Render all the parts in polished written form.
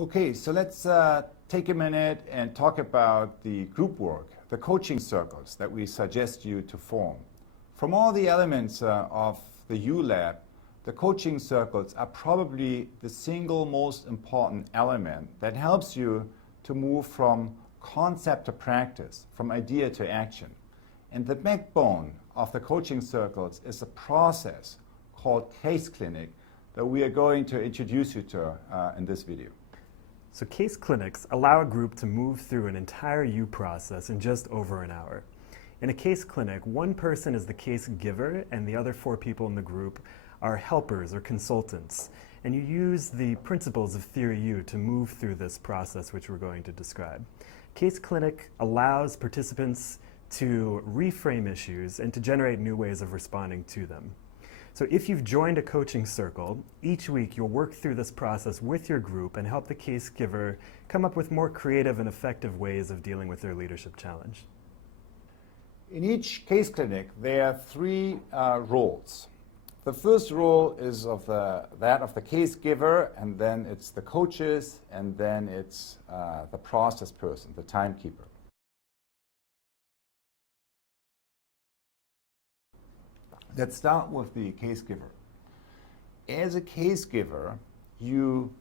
Okay, so let's take a minute and talk about the group work, the coaching circles that we suggest you to form. From all the elements of the U.Lab, the coaching circles are probably the single most important element that helps you to move from concept to practice, from idea to action. And the backbone of the coaching circles is a process called case clinic that we are going to introduce you to in this video. So case clinics allow a group to move through an entire U process in just over an hour. In a case clinic, one person is the case giver and the other 4 people in the group are helpers or consultants. And you use the principles of Theory U to move through this process which we're going to describe. Case clinic allows participants to reframe issues and to generate new ways of responding to them. So if you've joined a coaching circle, each week you'll work through this process with your group and help the case giver come up with more creative and effective ways of dealing with their leadership challenge. In each case clinic, there are 3 roles. The first role is that of the case giver, and then it's the coaches, and then it's the process person, the timekeeper. Let's start with the case giver. As a case giver, you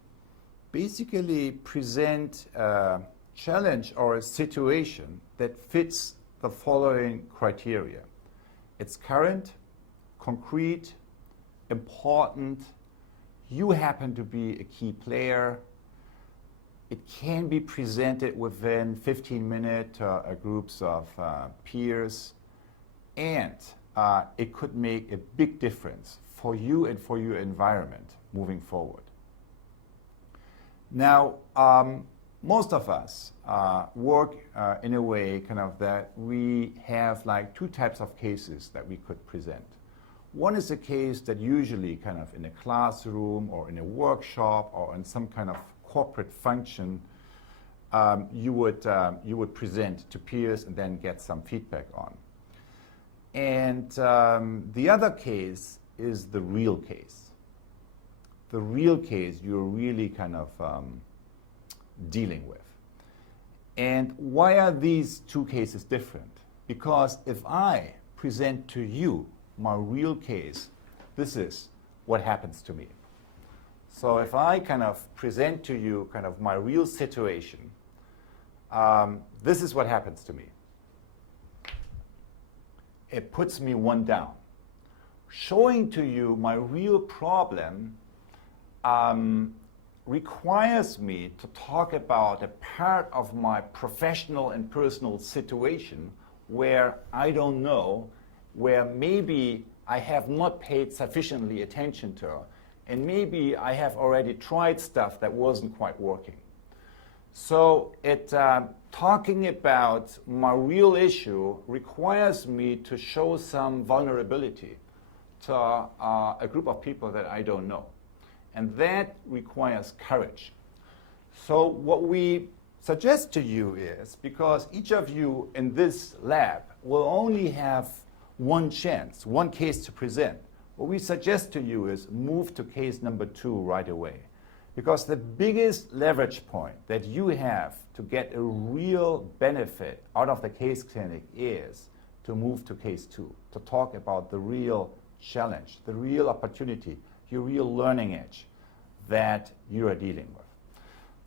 basically present a challenge or a situation that fits the following criteria. It's current, concrete, important, you happen to be a key player, it can be presented within 15 minutes to groups of peers, and it could make a big difference for you and for your environment moving forward. Now, most of us work in a way that we have like 2 types of cases that we could present. One is a case that usually in a classroom or in a workshop or in some kind of corporate function you would present to peers and then get some feedback on. And the other case is the real case. The real case you're really dealing with. And why are these 2 cases different? Because if I present to you my real case, this is what happens to me. So if I present to you my real situation, this is what happens to me. It puts me 1 down. Showing to you my real problem requires me to talk about a part of my professional and personal situation where I don't know, where maybe I have not paid sufficiently attention to, and maybe I have already tried stuff that wasn't quite working. So talking about my real issue requires me to show some vulnerability to a group of people that I don't know. And that requires courage. So what we suggest to you is, because each of you in this lab will only have 1 chance, 1 case to present, what we suggest to you is move to case number 2 right away. Because the biggest leverage point that you have to get a real benefit out of the case clinic is to move to case 2, to talk about the real challenge, the real opportunity, your real learning edge that you are dealing with.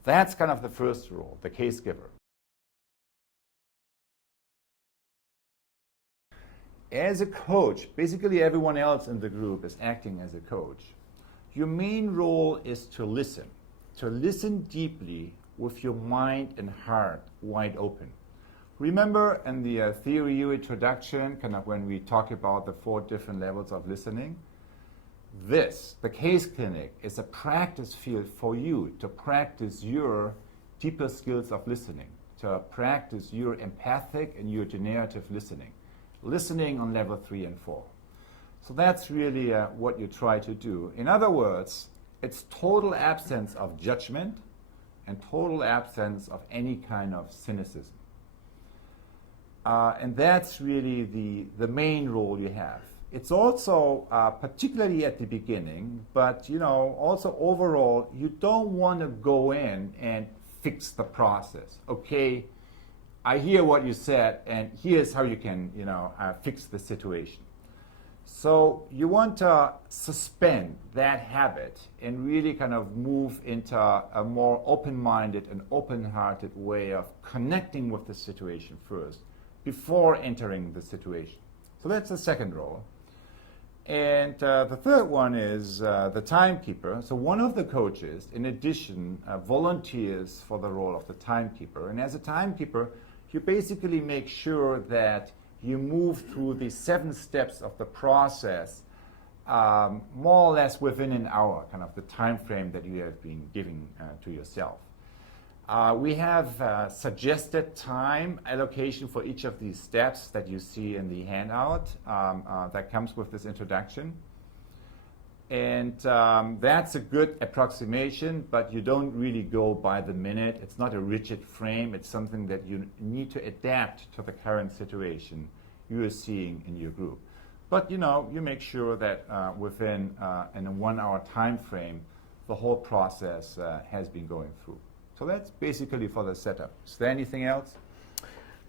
That's the first role, the case giver. As a coach, basically everyone else in the group is acting as a coach. Your main role is to listen deeply with your mind and heart wide open. Remember in the Theory U introduction, when we talk about the 4 different levels of listening? The case clinic, is a practice field for you to practice your deeper skills of listening, to practice your empathic and your generative listening on level 3 and 4. So that's really what you try to do. In other words, it's total absence of judgment and total absence of any kind of cynicism. And that's really the main role you have. It's also particularly at the beginning, but also overall, you don't want to go in and fix the process. Okay, I hear what you said, and here's how you can fix the situation. So you want to suspend that habit and really kind of move into a more open-minded and open-hearted way of connecting with the situation first before entering the situation. So that's the second role. And the third one is the timekeeper. So one of the coaches, in addition, volunteers for the role of the timekeeper. And as a timekeeper, you basically make sure that you move through the 7 steps of the process more or less within an hour, kind of the time frame that you have been giving to yourself. We have suggested time allocation for each of these steps that you see in the handout that comes with this introduction. And that's a good approximation, but you don't really go by the minute. It's not a rigid frame. It's something that you need to adapt to the current situation you are seeing in your group. But you make sure that within in a 1 hour time frame, the whole process has been going through. So that's basically for the setup. Is there anything else?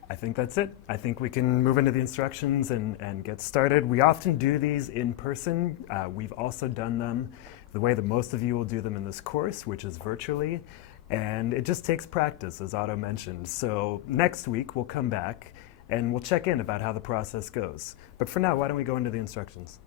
I think that's it. I think we can move into the instructions and get started. We often do these in person. We've also done them the way that most of you will do them in this course, which is virtually. And it just takes practice, as Otto mentioned. So next week we'll come back and we'll check in about how the process goes. But for now, why don't we go into the instructions?